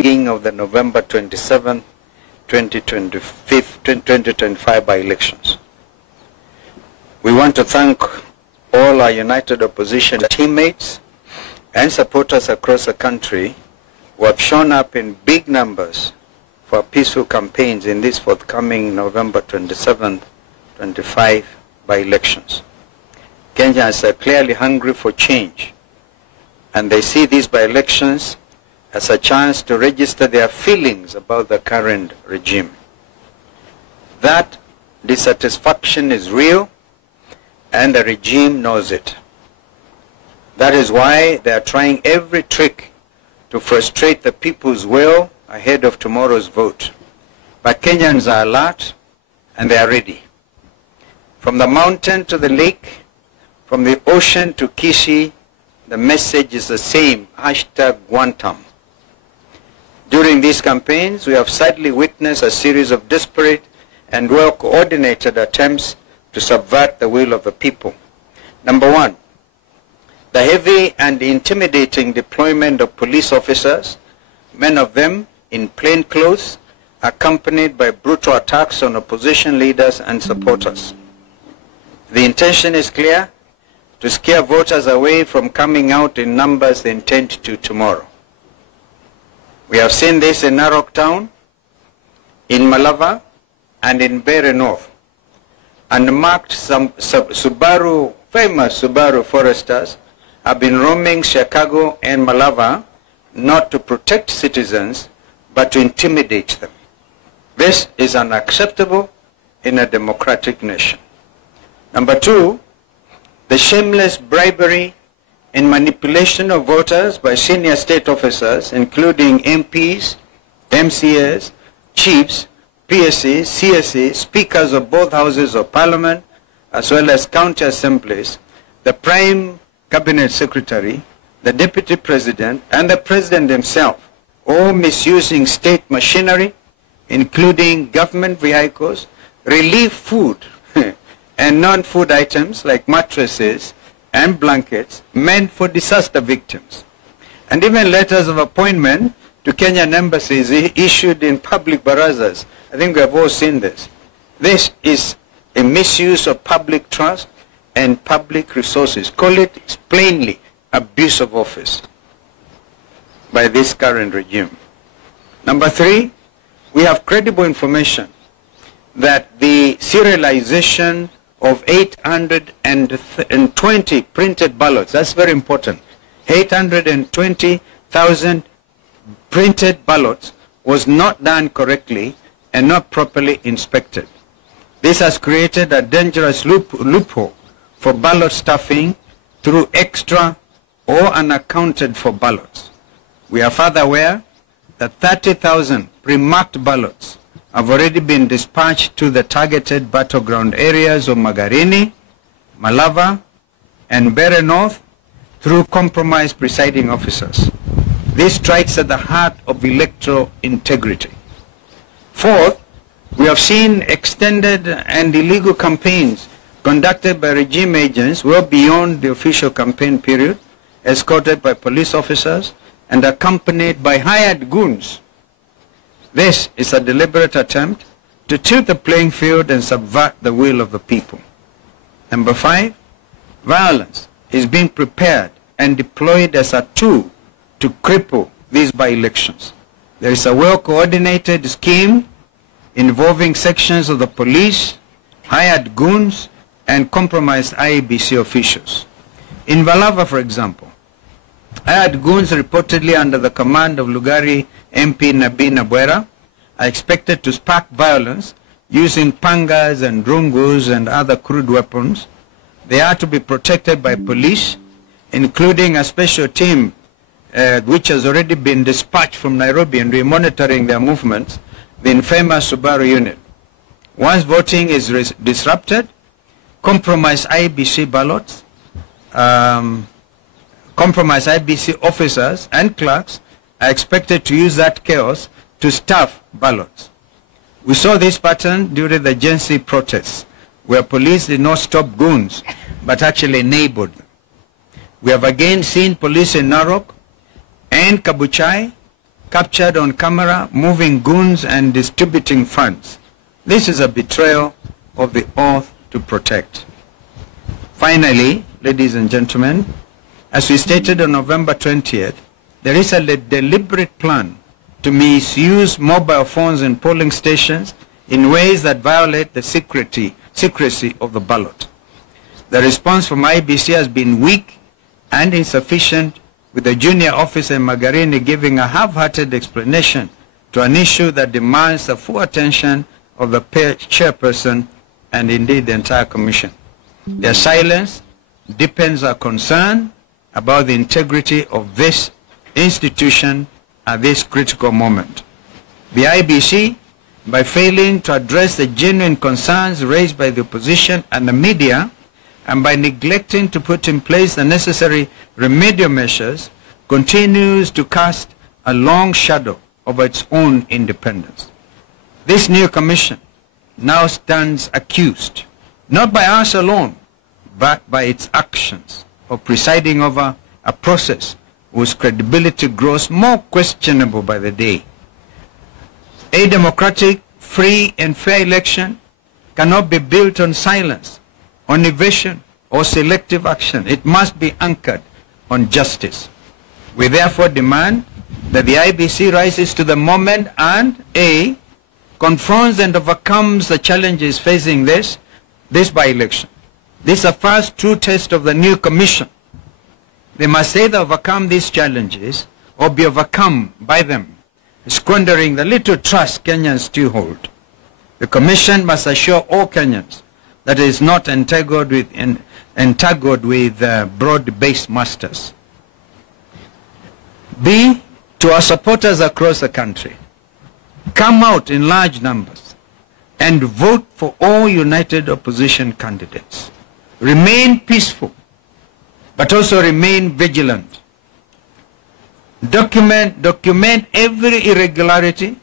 beginning of the November 27, 2025 by-elections. We want to thank all our united opposition teammates and supporters across the country who have shown up in big numbers for peaceful campaigns in these forthcoming November 27, 25 by-elections. Kenyans are clearly hungry for change, and they see these by-elections as a chance to register their feelings about the current regime. That dissatisfaction is real, and the regime knows it. That is why they are trying every trick to frustrate the people's will ahead of tomorrow's vote. But Kenyans are alert, and they are ready. From the mountain to the lake, from the ocean to Kisii, the message is the same, #Guantam. During these campaigns, we have sadly witnessed a series of desperate and well-coordinated attempts to subvert the will of the people. Number one, the heavy and intimidating deployment of police officers, many of them in plain clothes, accompanied by brutal attacks on opposition leaders and supporters. The intention is clear: to scare voters away from coming out in numbers they intend to tomorrow. We have seen this in Narok Town, in Malava, and in Mbeere North. Unmarked famous Subaru foresters have been roaming Chicago and Malava not to protect citizens, but to intimidate them. This is unacceptable in a democratic nation. Number two, the shameless bribery and manipulation of voters by senior state officers, including MPs, MCAs, chiefs, PSAs, CSAs, speakers of both houses of parliament, as well as county assemblies, the prime cabinet secretary, the deputy president, and the president himself, all misusing state machinery, including government vehicles, relief food, and non-food items like mattresses and blankets meant for disaster victims. And even letters of appointment to Kenyan embassies issued in public barazas. I think we have all seen this. This is a misuse of public trust and public resources. Call it plainly abuse of office by this current regime. Number three, we have credible information that the serialization of 820 printed ballots, that's very important, 820,000 printed ballots was not done correctly and not properly inspected. This has created a dangerous loophole for ballot stuffing through extra or unaccounted for ballots. We are further aware that 30,000 pre-marked ballots have already been dispatched to the targeted battleground areas of Magarini, Malava, and Mbeere North through compromised presiding officers. This strikes at the heart of electoral integrity. Fourth, we have seen extended and illegal campaigns conducted by regime agents well beyond the official campaign period, escorted by police officers and accompanied by hired goons. This is a deliberate attempt to tilt the playing field and subvert the will of the people. Number five, violence is being prepared and deployed as a tool to cripple these by-elections. There is a well-coordinated scheme involving sections of the police, hired goons, and compromised IEBC officials. In Malava, for example, hired goons reportedly under the command of Lugari MP Nabii Nabwera are expected to spark violence using pangas and rungus and other crude weapons. They are to be protected by police, including a special team which has already been dispatched from Nairobi and we are monitoring their movements, the infamous Subaru unit. Once voting is disrupted, compromised IEBC ballots, compromised IEBC officers and clerks are expected to use that chaos to stuff ballots. We saw this pattern during the Gen Z protests, where police did not stop goons, but actually enabled them. We have again seen police in Narok and Kabuchai captured on camera, moving goons and distributing funds. This is a betrayal of the oath to protect. Finally, ladies and gentlemen, as we stated on November 20th, there is a deliberate plan to misuse mobile phones in polling stations in ways that violate the secrecy of the ballot. The response from IEBC has been weak and insufficient, with the junior officer Magarini giving a half-hearted explanation to an issue that demands the full attention of the chairperson and indeed the entire commission. Their silence deepens our concern about the integrity of this institution at this critical moment. The IEBC, by failing to address the genuine concerns raised by the opposition and the media, and by neglecting to put in place the necessary remedial measures, continues to cast a long shadow over its own independence. This new commission now stands accused, not by us alone, but by its actions of presiding over a process whose credibility grows more questionable by the day. A democratic, free and fair election cannot be built on silence, on evasion or selective action. It must be anchored on justice. We therefore demand that the IEBC rises to the moment and A, confronts and overcomes the challenges facing this by-election. This is the first true test of the new commission. They must either overcome these challenges or be overcome by them, squandering the little trust Kenyans still hold. The commission must assure all Kenyans that it is not entangled with broad-based masters. B, to our supporters across the country, come out in large numbers and vote for all united opposition candidates. Remain peaceful, but also remain vigilant. Document every irregularity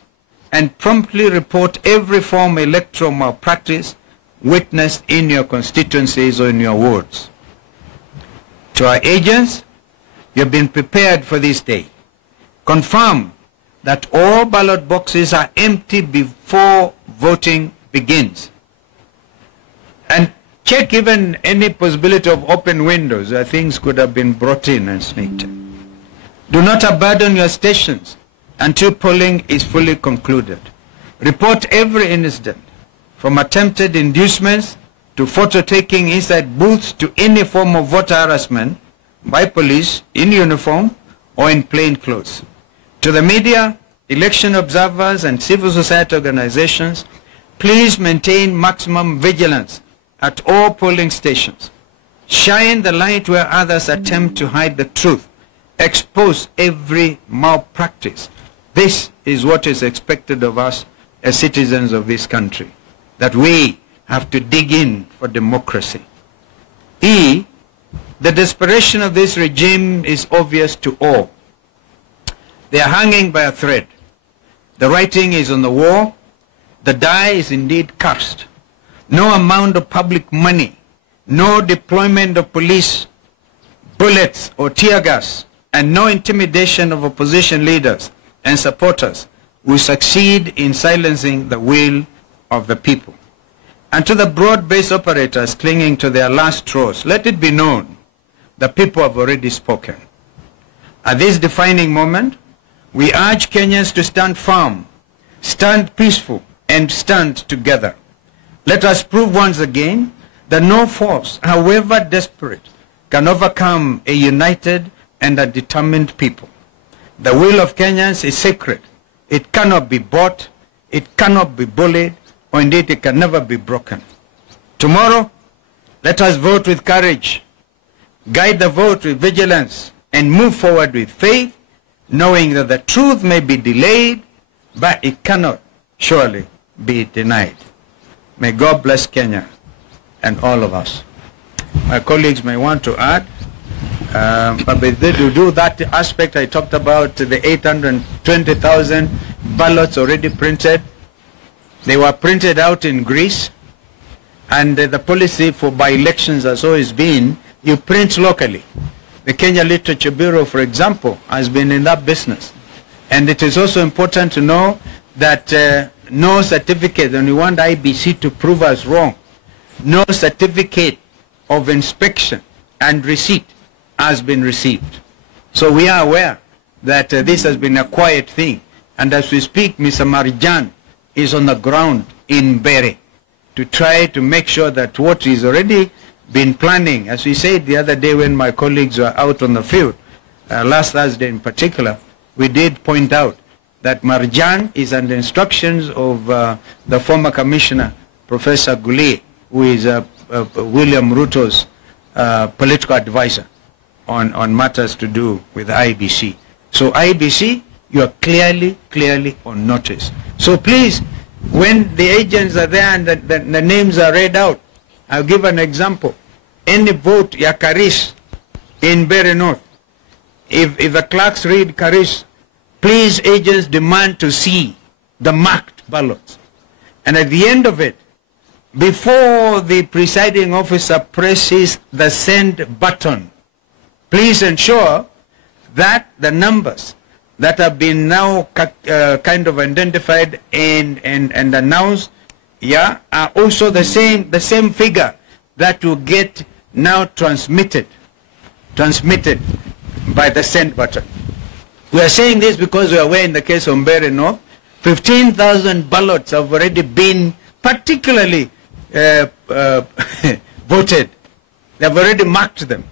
and promptly report every form of electoral malpractice witnessed in your constituencies or in your wards. To our agents, you have been prepared for this day. Confirm that all ballot boxes are empty before voting begins. And check even any possibility of open windows where things could have been brought in and sneaked in. Do not abandon your stations until polling is fully concluded. Report every incident, from attempted inducements to photo taking inside booths to any form of voter harassment by police in uniform or in plain clothes. To the media, election observers and civil society organizations, please maintain maximum vigilance at all polling stations. Shine the light where others attempt to hide the truth. Expose every malpractice. This is what is expected of us as citizens of this country, that we have to dig in for democracy. E, the desperation of this regime is obvious to all. They are hanging by a thread. The writing is on the wall. The die is indeed cast. No amount of public money, no deployment of police, bullets or tear gas, and no intimidation of opposition leaders and supporters will succeed in silencing the will of the people. And to the broad-based operators clinging to their last straws, let it be known the people have already spoken. At this defining moment, we urge Kenyans to stand firm, stand peaceful, and stand together. Let us prove once again that no force, however desperate, can overcome a united and a determined people. The will of Kenyans is sacred. It cannot be bought, it cannot be bullied, or indeed it can never be broken. Tomorrow, let us vote with courage, guide the vote with vigilance, and move forward with faith, knowing that the truth may be delayed, but it cannot surely be denied. May God bless Kenya and all of us. My colleagues may want to add, but to do that aspect I talked about, the 820,000 ballots already printed. They were printed out in Greece, and the policy for by-elections has always been, you print locally. The Kenya Literature Bureau, for example, has been in that business. And it is also important to know that no certificate, and we want IBC to prove us wrong, no certificate of inspection and receipt has been received. So we are aware that this has been a quiet thing. And as we speak, Mr. Marjan is on the ground in Bere to try to make sure that what is already been planning, as we said the other day when my colleagues were out on the field, last Thursday in particular, we did point out that Marjan is under instructions of the former commissioner, Professor Goulet, who is William Ruto's political advisor on matters to do with IBC. So IBC, you are clearly on notice. So please, when the agents are there and the names are read out, I'll give an example. Any vote Yakaris in Bere North, if the clerks read Karis, please agents demand to see the marked ballots. And at the end of it, before the presiding officer presses the send button, please ensure that the numbers that have been now kind of identified and announced, yeah, are also the same figure that will get now transmitted by the send button. We are saying this because we are aware in the case of Bere North, 15,000 ballots have already been particularly voted. They have already marked them.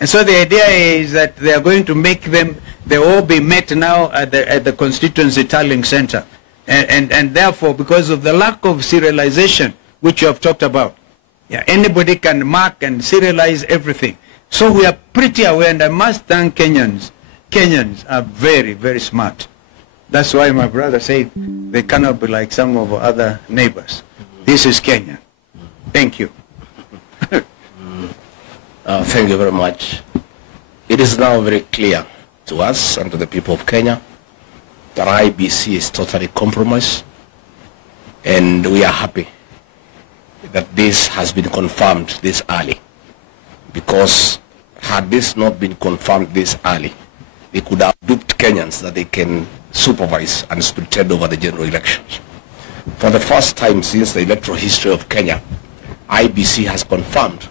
And so the idea is that they are going to make them, they all be met now at the constituency tallying center. And therefore, because of the lack of serialization, which you have talked about, yeah, anybody can mark and serialize everything. So we are pretty aware, and I must thank Kenyans. Kenyans are very smart. That's why my brother said they cannot be like some of our other neighbors. This is Kenya. Thank you. Thank you very much. It is now very clear to us and to the people of Kenya that IBC is totally compromised, and we are happy that this has been confirmed this early, because had this not been confirmed this early, they could have duped Kenyans that they can supervise and pretend over the general elections. For the first time since the electoral history of Kenya, IBC has confirmed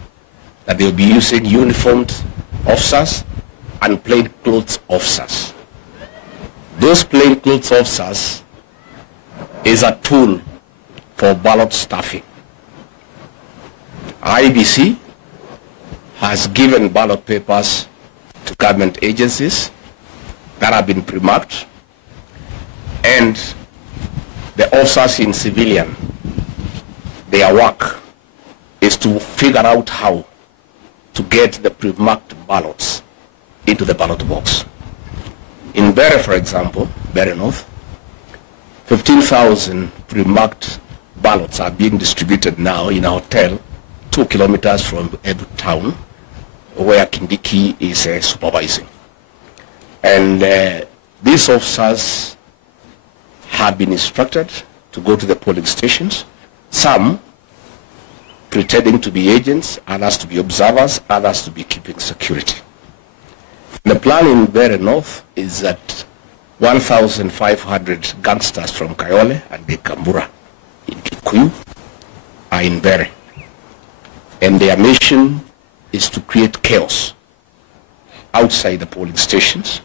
that they will be using uniformed officers and plainclothes officers. Those plainclothes officers is a tool for ballot stuffing. IBC has given ballot papers to government agencies that have been pre-marked, and the officers in civilian, their work is to figure out how to get the pre-marked ballots into the ballot box. In Bere, for example, Bere North, 15,000 pre-marked ballots are being distributed now in a hotel 2 kilometers from Ebu town, where Kindiki is supervising. And these officers have been instructed to go to the polling stations, some pretending to be agents, others to be observers, others to be keeping security. The plan in Bere North is that 1,500 gangsters from Kayole and Kambura in Kikuyu are in Bere. And their mission is to create chaos outside the polling stations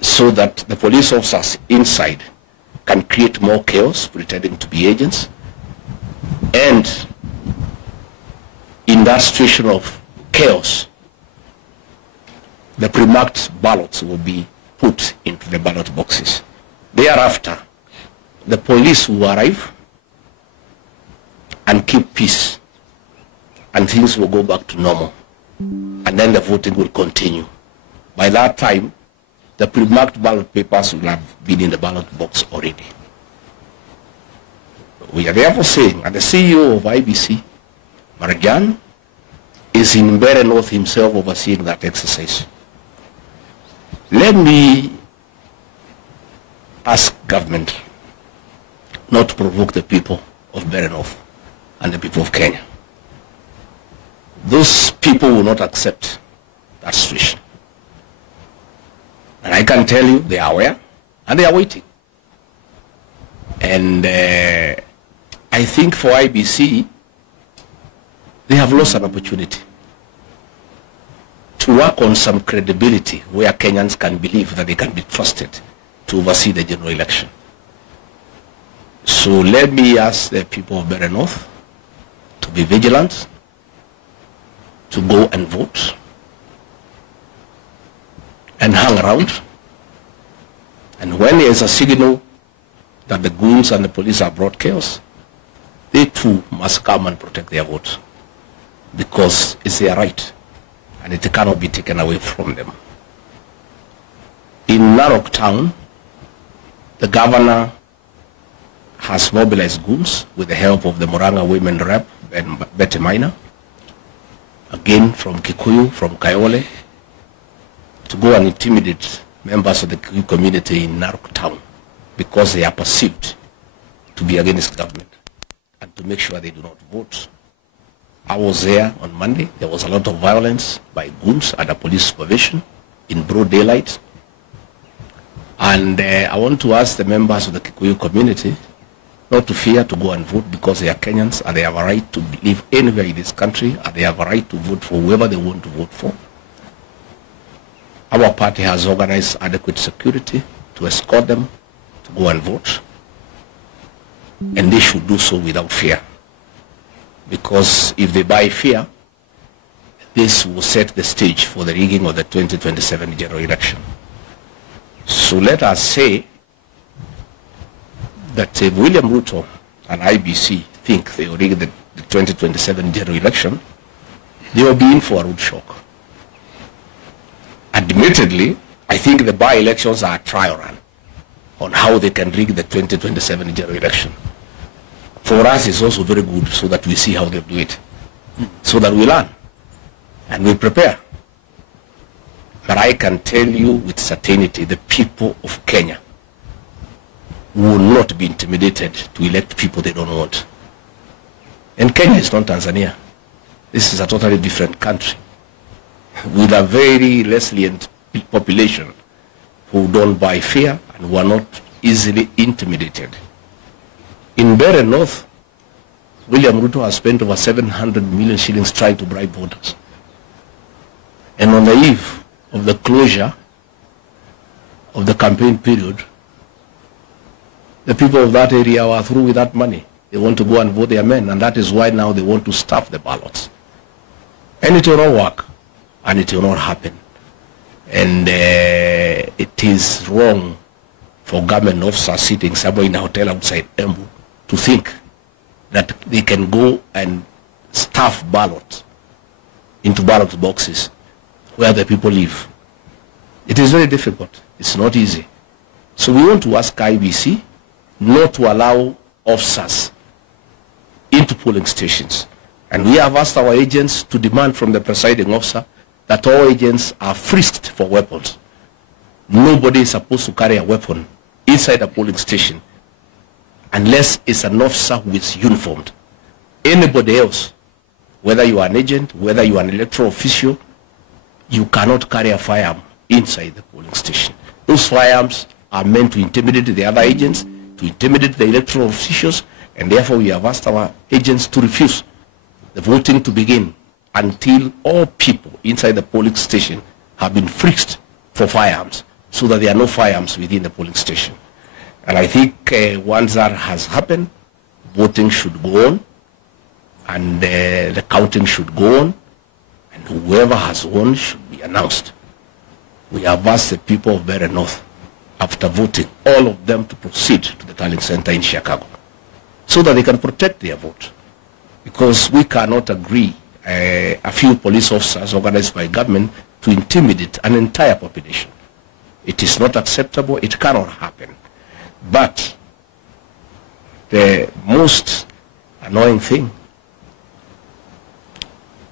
so that the police officers inside can create more chaos, pretending to be agents. And in that situation of chaos, the pre-marked ballots will be put into the ballot boxes. Thereafter, the police will arrive and keep peace, and things will go back to normal. And then the voting will continue. By that time, the pre-marked ballot papers will have been in the ballot box already. We are therefore saying, and the CEO of IBC, Marjan, is in Bere North himself overseeing that exercise. Let me ask government not to provoke the people of Bere North and the people of Kenya. Those people will not accept that situation. And I can tell you they are aware. and they are waiting. And I think for IBC, they have lost an opportunity to work on some credibility where Kenyans can believe that they can be trusted to oversee the general election. So let me ask the people of Mbeere North to be vigilant, to go and vote, and hang around. And when there is a signal that the goons and the police have brought chaos, they too must come and protect their vote, because it's their right and it cannot be taken away from them. In Narok town, the governor has mobilized goons with the help of the Murang'a women rep and Betty Maina, again from Kikuyu, from Kayole, to go and intimidate members of the Kikuyu community in Narok town because they are perceived to be against government, and to make sure they do not vote. I was there on Monday. There was a lot of violence by goons under police supervision in broad daylight. And I want to ask the members of the Kikuyu community not to fear to go and vote, because they are Kenyans and they have a right to live anywhere in this country, and they have a right to vote for whoever they want to vote for. Our party has organized adequate security to escort them to go and vote, and they should do so without fear. Because if they buy fear, this will set the stage for the rigging of the 2027 general election. So let us say that if William Ruto and IBC think they will rig the 2027 general election, they will be in for a rude shock. Admittedly, I think the by-elections are a trial run on how they can rig the 2027 general election. For us, it's also very good, so that we see how they do it, so that we learn and we prepare. But I can tell you with certainty, the people of Kenya will not be intimidated to elect people they don't want. And Kenya is not Tanzania. This is a totally different country with a very resilient population who don't buy fear and who are not easily intimidated. In Mbeere North, William Ruto has spent over 700 million shillings trying to bribe voters. And on the eve of the closure of the campaign period, the people of that area were through with that money. They want to go and vote their men, and that is why now they want to stuff the ballots. And it will not work, and it will not happen. And it is wrong for government officers sitting somewhere in a hotel outside Embu to think that they can go and stuff ballots into ballot boxes where the people live. It is very difficult. It's not easy. So we want to ask IBC not to allow officers into polling stations. And we have asked our agents to demand from the presiding officer that all agents are frisked for weapons. Nobody is supposed to carry a weapon inside a polling station unless it's an officer who is uniformed. Anybody else, whether you are an agent, whether you are an electoral official, you cannot carry a firearm inside the polling station. Those firearms are meant to intimidate the other agents, to intimidate the electoral officials, and therefore we have asked our agents to refuse the voting to begin until all people inside the polling station have been frisked for firearms, so that there are no firearms within the polling station. And I think once that has happened, voting should go on, and the counting should go on, and whoever has won should be announced. We have asked the people of Mbeere North, after voting, all of them to proceed to the tallying center in Chicago, so that they can protect their vote. Because we cannot agree a few police officers organized by government to intimidate an entire population. It is not acceptable. It cannot happen. But the most annoying thing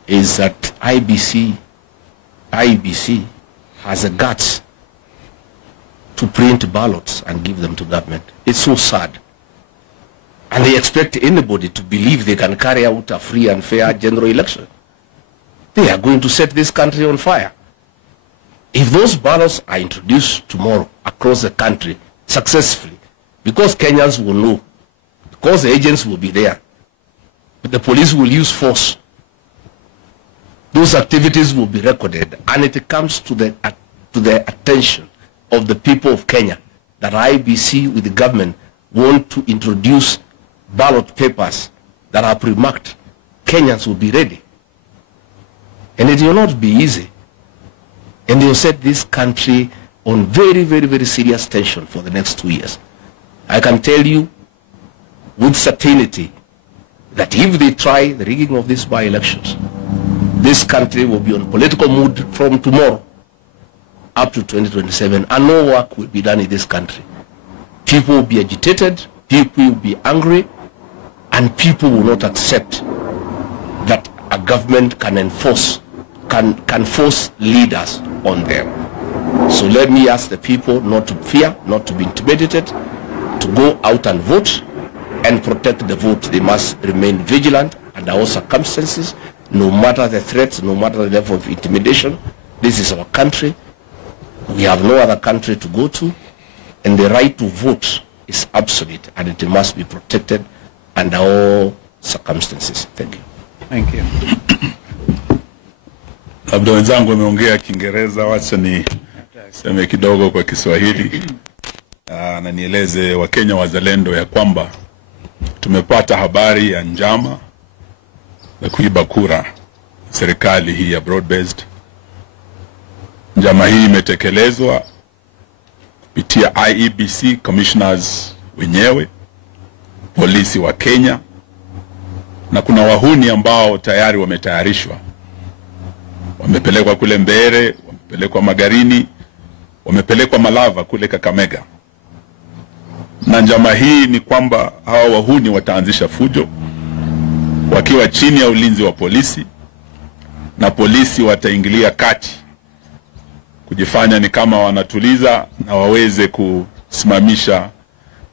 is that IBC has the guts to print ballots and give them to government. It's so sad. And they expect anybody to believe they can carry out a free and fair general election. They are going to set this country on fire. If those ballots are introduced tomorrow across the country successfully, because Kenyans will know, because the agents will be there, but the police will use force. Those activities will be recorded, and it comes to the attention of the people of Kenya that IEBC with the government want to introduce ballot papers that are pre-marked. Kenyans will be ready. And it will not be easy. And they will set this country on very, very, very serious tension for the next 2 years. I can tell you with certainty that if they try the rigging of these by-elections, this country will be on political mood from tomorrow up to 2027, and no work will be done in this country. People will be agitated, people will be angry, and people will not accept that a government can enforce, can force leaders on them. So let me ask the people not to fear, not to be intimidated, to go out and vote and protect the vote. They must remain vigilant under all circumstances, no matter the threats, no matter the level of intimidation. This is our country. We have no other country to go to, and the right to vote is absolute, and it must be protected under all circumstances. Thank you. Thank you. Labda wenzangu wameongea Kiingereza, wacha ni seme kidogo kwa Kiswahili na nieleze Wakenya wazalendo ya kwamba tumepata habari ya njama na kuiba kura serikali hii ya broad based. Njama hii imetekelezwa kupitia IEBC commissioners wenyewe, polisi wa Kenya, na kuna wahuni ambao tayari wametayarishwa. Wamepelekwa kule Mbeere, wamepelekwa Magarini, wamepelekwa Malava kule Kakamega. Na njama hii ni kwamba hawa wahuni wataanzisha fujo wakiwa chini ya ulinzi wa polisi, na polisi wataingilia kati kujifanya ni kama wanatuliza na waweze kusimamisha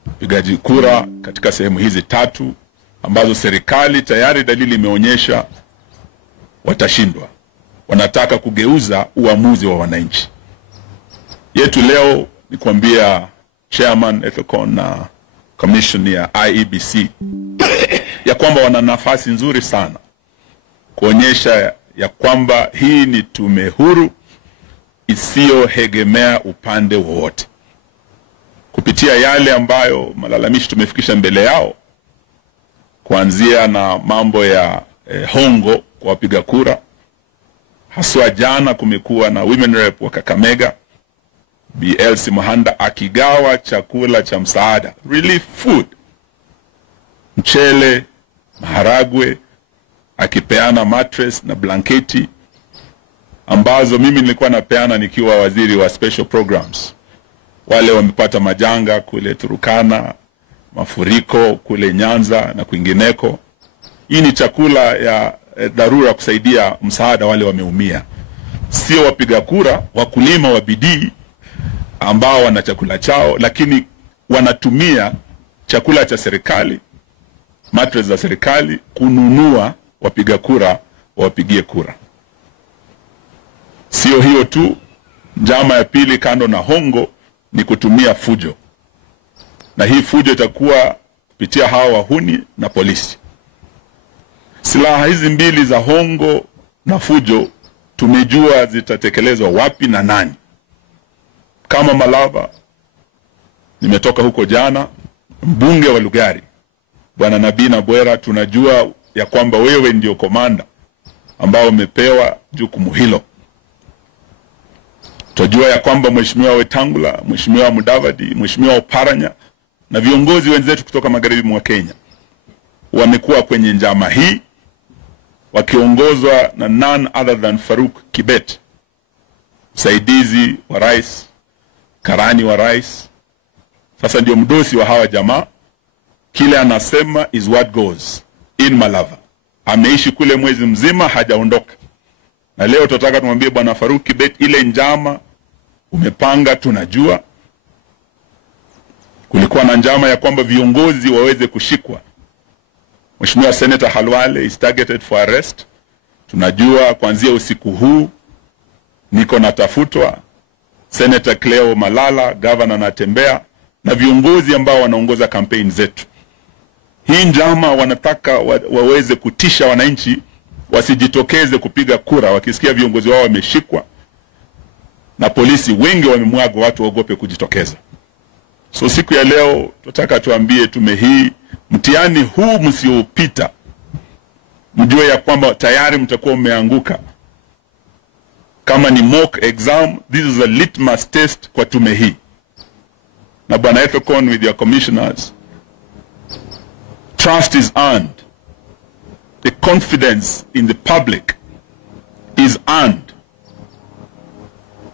upigaji kura katika sehemu hizi tatu ambazo serikali tayari dalili imeonyesha watashindwa. Wanataka kugeuza uamuzi wa wananchi. Yetu leo ni kuambia Chairman Ethicon na Commission ya IEBC ya kwamba wana nafasi nzuri sana kuonyesha ya kwamba hii ni tume huru isiyoegemea upande wowote. Kupitia yale ambayo malalamishi tumefikisha mbele yao, kuanzia na mambo ya hongo kwa wapiga kura. Haswa jana kumekuwa na women rep wa Kakamega, BLC Muhanda, akigawa chakula cha msaada, relief food, mchele, maharagwe, akipeana mattress na blanketi ambazo mimi nilikuwa napeana nikiwa waziri wa special programs. Wale wamepata majanga kule Turukana, mafuriko kule Nyanza na kwingineko. Hii ni chakula ya dharura kusaidia msaada wale wameumia. Sio wapiga kura, wakulima wa bidii ambao wana chakula chao, lakini wanatumia chakula cha serikali, mattress za serikali, kununua wapiga kura wapigie kura. Sio hiyo tu, njama ya pili kando na hongo ni kutumia fujo. Na hii fujo itakuwa kupitia hawa wahuni na polisi. Silaha hizi mbili za hongo na fujo tumejua zitatekelezwa wapi na nani. Kama Malava, nimetoka huko jana, mbunge wa Lugari Bwana Nabina Bwera, tunajua ya kwamba wewe ndio komanda ambao umepewa jukumu hilo. Tunajua ya kwamba Mheshimiwa Wetangula, Mheshimiwa Mudavadi, Mheshimiwa Oparanya na viongozi wenzetu kutoka magharibi mwa Kenya wamekuwa kwenye njama hii wakiongozwa na none other than Faruk Kibet, msaidizi wa rais, karani wa rais. Sasa ndio mdosi wa hawa jamaa. Kile anasema is what goes in Malava. Ameishi kule mwezi mzima, hajaondoka. Na leo tutataka tumwambie Bwana Faruk Kibet, ile njama umepanga tunajua. Kulikuwa na njama ya kwamba viongozi waweze kushikwa. Mheshimiwa Senator Halwale is targeted for arrest. Tunajua kuanzia usiku huu niko natafutwa. Senator Cleo Malala, governor, anatembea. na viongozi ambao wanaongoza kampeni zetu. Hii njama wanataka waweze kutisha wananchi wasijitokeze kupiga kura wakisikia viongozi wao wameshikwa na polisi. Wengi wamemwaga watu waogope kujitokeza. So siku ya leo tunataka tuambie tume hii, mtihani huu msiopita, mjue ya kwamba tayari mtakuwa umeanguka. Kama ni mock exam, this is a litmus test kwa tume hii. Na Bwana Ethekon with your commissioners, trust is earned. The confidence in the public is earned.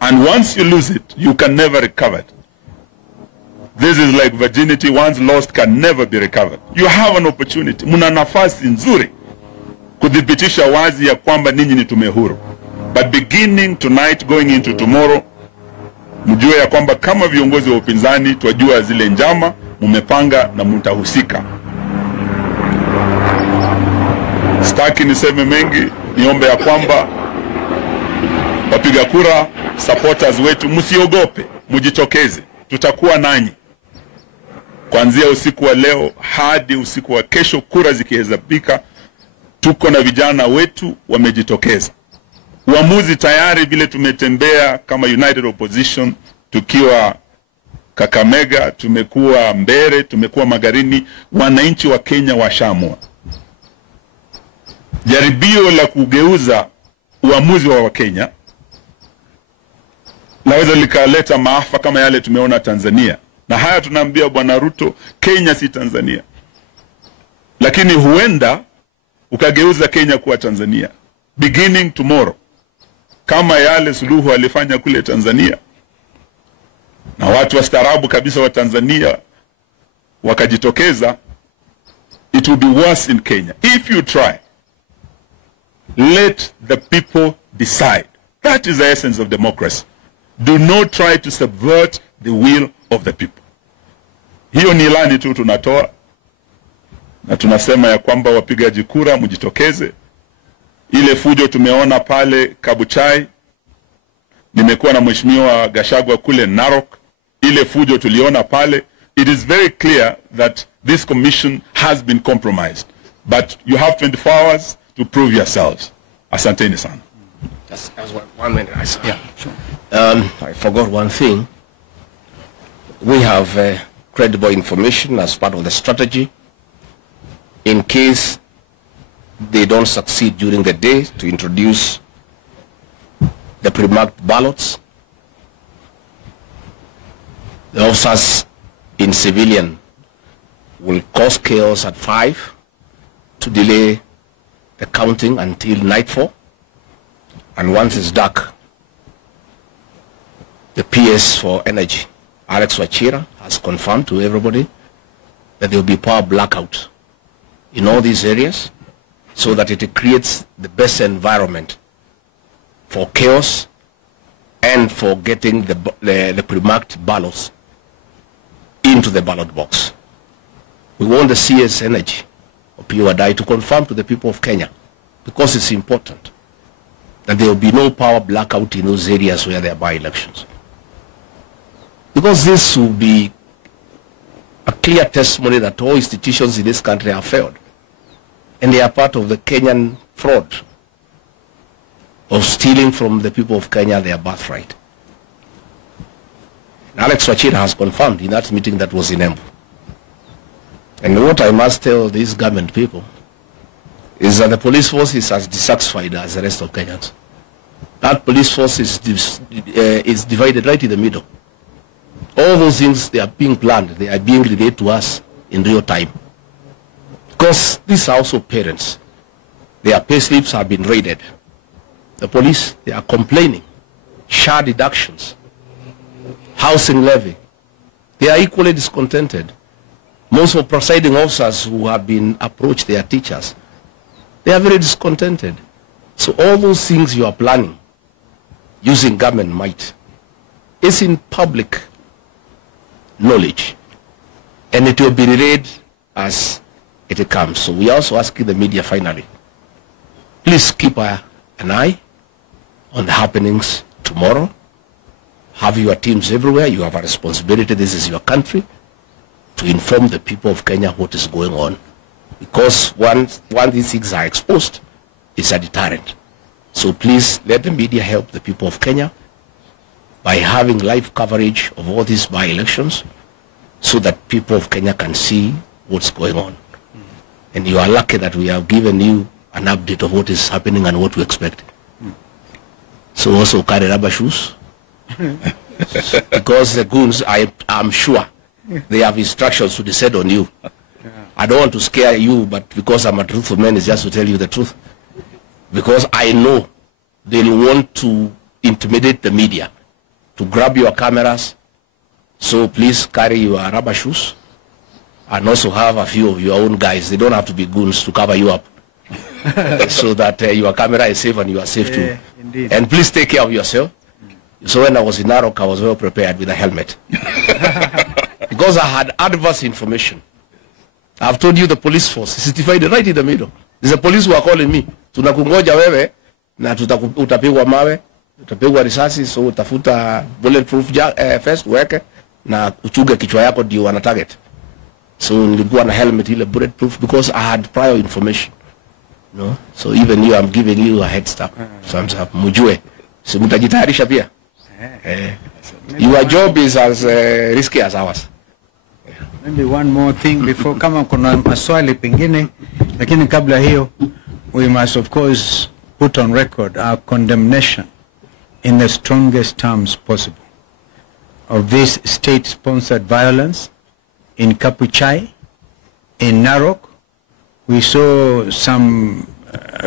And once you lose it, you can never recover it. This is like virginity, once lost can never be recovered. You have an opportunity. Muna nafasi nzuri kudhibitisha wazi ya kwamba ninyi ni tume huru. But beginning tonight, going into tomorrow, mjue ya kwamba kama viongozi wa upinzani twajua zile njama mumepanga na mtahusika. Sitaki niseme mengi, niombe ya kwamba wapiga kura, supporters wetu, msiogope, mjitokeze. Tutakuwa nanyi kuanzia usiku wa leo hadi usiku wa kesho. Kura zikihesabika, tuko na vijana wetu wamejitokeza. Uamuzi tayari vile tumetembea kama United Opposition, tukiwa Kakamega, tumekuwa Mbere, tumekuwa Magarini, wananchi wa Kenya washamua. Jaribio la kugeuza uamuzi wa Wakenya laweza likaleta maafa kama yale tumeona Tanzania. Na haya tunaambia Bwana Ruto, Kenya si Tanzania. Lakini huenda ukageuza Kenya kuwa Tanzania beginning tomorrow, kama yale Suluhu alifanya kule Tanzania, na watu wastaarabu kabisa wa Tanzania wakajitokeza. It will be worse in Kenya. If you try, let the people decide. That is the essence of democracy. Do not try to subvert the will of the people. Hiyo ni ilani tu tunatoa, na tunasema ya kwamba wapigaji kura mjitokeze. Ile fujo tumeona pale Kabuchai, nimekuwa na Mheshimiwa Gachagua kule Narok, ile fujo tuliona pale. It is very clear that this commission has been compromised, but you have 24 hours to prove yourselves. Asanteni sana. That's 1 minute. Yeah, sure. I forgot one thing. We have credible information as part of the strategy in case they don't succeed during the day to introduce the pre-marked ballots. The officers in civilian will cause chaos at 5 to delay the counting until nightfall. And once it's dark, the PS for Energy, Alex Wachira, has confirmed to everybody that there will be power blackout in all these areas, so that it creates the best environment for chaos and for getting the pre-marked ballots into the ballot box. We want the CS Energy of PUADI to confirm to the people of Kenya, because it's important, that there will be no power blackout in those areas where there are by-elections. Because this will be a clear testimony that all institutions in this country have failed. And they are part of the Kenyan fraud of stealing from the people of Kenya their birthright. And Alex Wachira has confirmed in that meeting that was in Embu. And what I must tell these government people is that the police force is as dissatisfied as the rest of Kenyans. That police force is divided right in the middle. All those things, they are being planned, they are being relayed to us in real time. Because these are also parents. Their pay slips have been raided. The police, they are complaining. Share deductions, housing levy. They are equally discontented. Most of presiding officers who have been approached, their teachers, they are very discontented. So all those things you are planning, using government might, is in public knowledge, and it will be relayed as it comes. So we are also asking the media finally, please keep an eye on the happenings tomorrow. Have your teams everywhere. You have a responsibility. This is your country. to inform the people of Kenya what is going on, because once these things are exposed, it's a deterrent. So please let the media help the people of Kenya by having live coverage of all these by-elections so that people of Kenya can see what's going on. And you are lucky that we have given you an update of what is happening and what to expect. So also carry rubber shoes, because the goons, I'm sure, they have instructions to descend on you. I don't want to scare you, but because I'm a truthful man, it's just to tell you the truth. Because I know they'll want to intimidate the media, to grab your cameras. So please carry your rubber shoes and also have a few of your own guys. They don't have to be goons to cover you up. So that your camera is safe and you are safe too. Indeed. And please take care of yourself. So when I was in Narok, I was well prepared with a helmet. Because I had adverse information. I've told you the police force is certified right in the middle. There's a police who are calling me. Tunakungoja wewe na utapigwa mawe, utapigwa risasi, so utafuta bulletproof vest weke na uchuge kichwa yako ndio wana target. So nilikuwa na helmet ile bulletproof because I had prior information. No? So even you, I'm giving you a head start. Thumbs up. Mujue. So mutajitayarisha pia. Your job is as risky as ours. Maybe one more thing before, kama kuna maswali pengine, lakini kabla hiyo, we must of course put on record our condemnation in the strongest terms possible of this state-sponsored violence in Kapuchai, in Narok. We saw some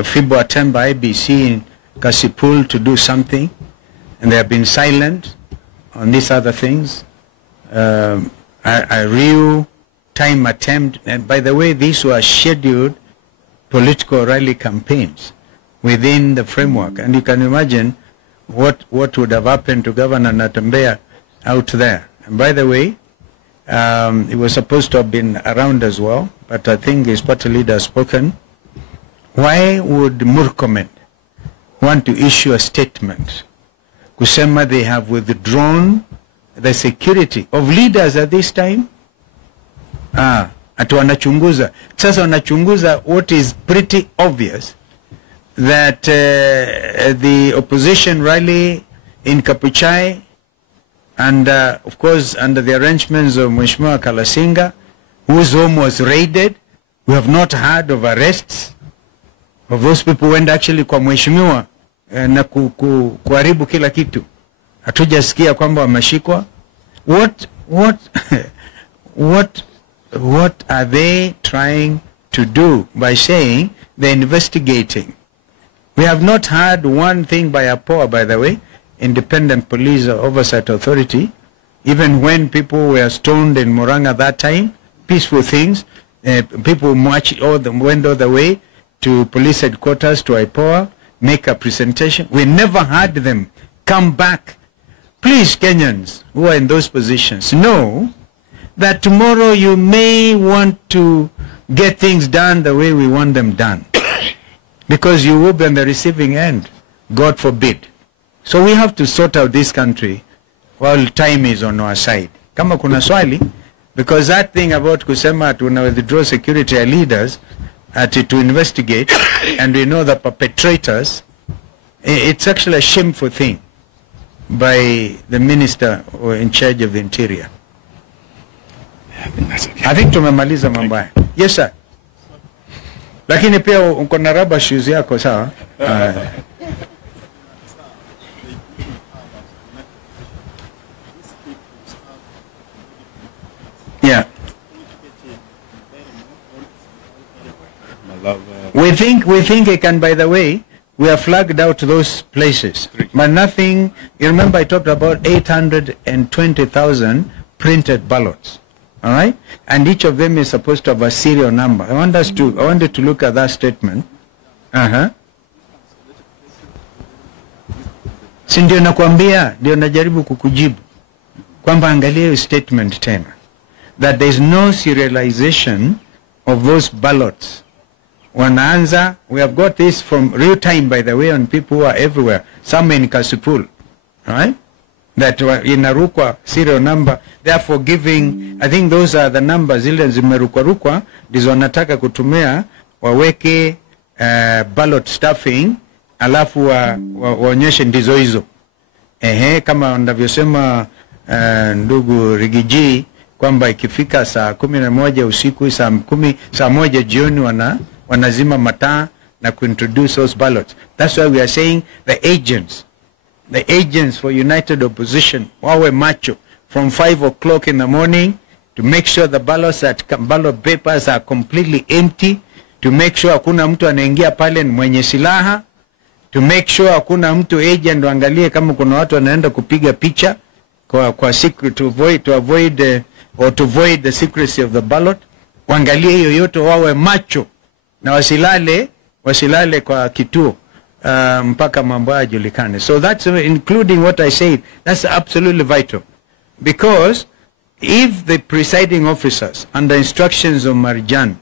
feeble attempt by IBC in Kasipul to do something, and they have been silent on these other things. A real time attempt, and by the way, these were scheduled political rally campaigns within the framework, and you can imagine what would have happened to Governor Natembeya out there. And by the way, he was supposed to have been around as well, but I think his party leader has spoken. Why would Murkomen want to issue a statement kusema they have withdrawn the security of leaders at this time? Ati wanachunguza. Sasa wanachunguza what is pretty obvious, that the opposition rally in Kapuchai, and of course under the arrangements of Mheshimiwa Kalasinga, whose home was raided. We have not heard of arrests of those people who went actually kwa Mheshimiwa na kuharibu kila kitu. Hatujasikia kwamba wameshikwa. What are they trying to do by saying they're investigating? We have not heard one thing by APOA, by the way, Independent Police Oversight Authority. Even when people were stoned in Murang'a that time, peaceful things, people went all the way to police headquarters, to IPOA, make a presentation. We never heard them come back. Please, Kenyans who are in those positions, know that tomorrow you may want to get things done the way we want them done. Because you will be on the receiving end, God forbid. So we have to sort out this country while time is on our side. Kama kuna swali, because that thing about kusema tuna withdraw security leaders to investigate, and we know the perpetrators, it's actually a shameful thing by the minister in charge of the interior. I think tumemaliza mambo haya. Yes sir. Lakini pia uko na rubber shoes yako sawa? Yeah. We think it can, by the way, we have flagged out those places. But nothing, you remember I talked about 820,000 printed ballots. All right? And each of them is supposed to have a serial number. I wanted to look at that statement. Si ndio nakwambia, ndio najaribu kukujibu. Kwamba angalia hiyo statement tena. That there is no serialization of those ballots. Wanaanza, we have got this from real time, by the way, on people who are everywhere. Some in Kasipul. All right? that inarukwa serial number, therefore giving, I think those are the numbers zile zimerukwa ndizo wanataka kutumia waweke ballot stuffing, alafu waonyeshe ndizo hizo. Kama wanavyosema ndugu Rigiji kwamba ikifika saa 11 usiku, saa 1 jioni wanazima mataa na kuintroduce those ballots. That's why we are saying the agents for United Opposition wawe macho from 5 o'clock in the morning to make sure the ballot papers are completely empty, to make sure hakuna mtu anaingia pale mwenye silaha, to make sure hakuna mtu agent angalie kama kuna watu wanaenda kupiga picha kwa secret, to avoid the secrecy of the ballot. Waangalie hiyo yote, wawe macho na wasilale kwa kituo mpaka mambo yajulikane. So that's including what I said. That's absolutely vital, because if the presiding officers under instructions of Marjan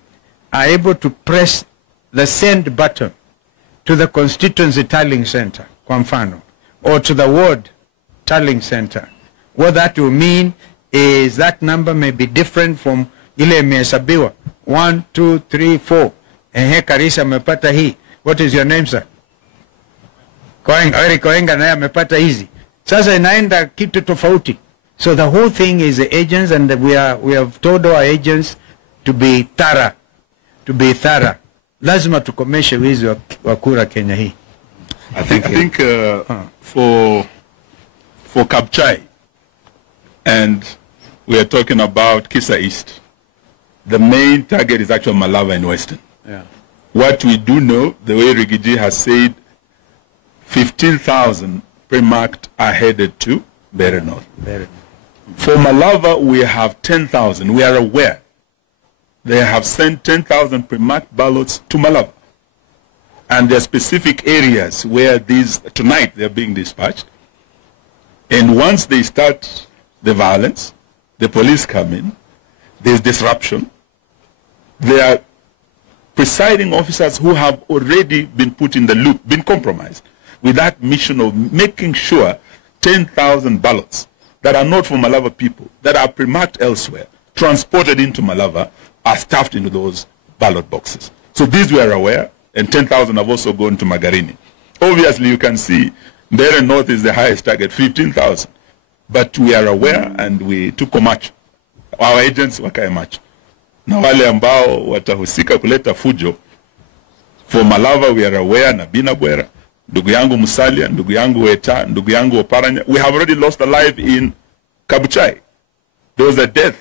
are able to press the send button to the constituency tallying center, kwa mfano, or to the ward tallying center, what that will mean is that number may be different from ile imehesabiwa 1, 2, 3, 4. Karisa amepata hii. What is your name, sir? Koenga naye amepata hizi. Sasa inaenda kitu tofauti. So the whole thing is the agents, and we have told our agents to be thorough. Lazima tukomeshe wizi wa kura Kenya hii. I think for Kabuchai, and we are talking about Kisa East, the main target is actually Malava and Western. Yeah. What we do know, the way Rigiji has said, 15,000 pre-marked are headed to Mbeere North. For Malava, we have 10,000. We are aware they have sent 10,000 pre-marked ballots to Malava. And there are specific areas where tonight they are being dispatched. And once they start the violence, the police come in, there's disruption. There are presiding officers who have already been put in the loop, been compromised with that mission of making sure 10,000 ballots that are not for Malava people, that are pre-marked elsewhere, transported into Malava, are stuffed into those ballot boxes. So these we are aware, and 10,000 have also gone to Magarini. Obviously, you can see Mbeere North is the highest target, 15,000. But we are aware, and we took macho. Our agents wakae macho. Na wale ambao watahusika kuleta fujo, for Malava we are aware, na Binabwera, ndugu yangu Musalia, ndugu yangu Weta, ndugu yangu Oparanya, we have already lost a life in Kabuchai. There was a death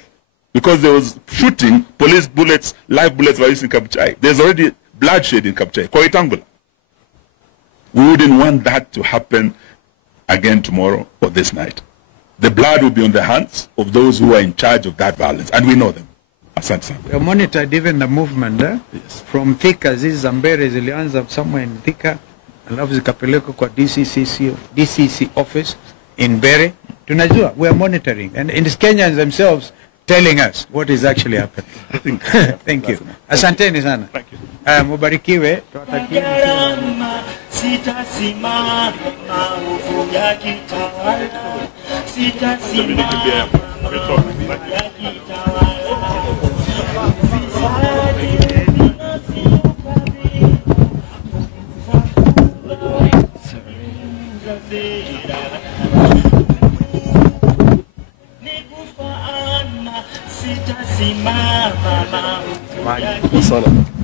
because there was shooting, police bullets, live bullets were used in Kabuchai. There's already bloodshed in Kabuchai, kwa Itangula. We wouldn't want that to happen again tomorrow or this night. The blood will be on the hands of those who are in charge of that violence, and we know them. Asante sana. We monitored even the movement Yes. from Thika. Hizi Mbeere zilianza somewhere in Thika, alafu zikapelekwa kwa DCC office in Mbeere. Tunajua, we are monitoring, and it's Kenyans themselves telling us what is actually happening. I think. Thank you. Asanteni sana. Thank you. Mubarikiwe. Sitasimama maovu yakitawala, sitasimama maovu yakitawala. Sitasimama maovu yakitawala.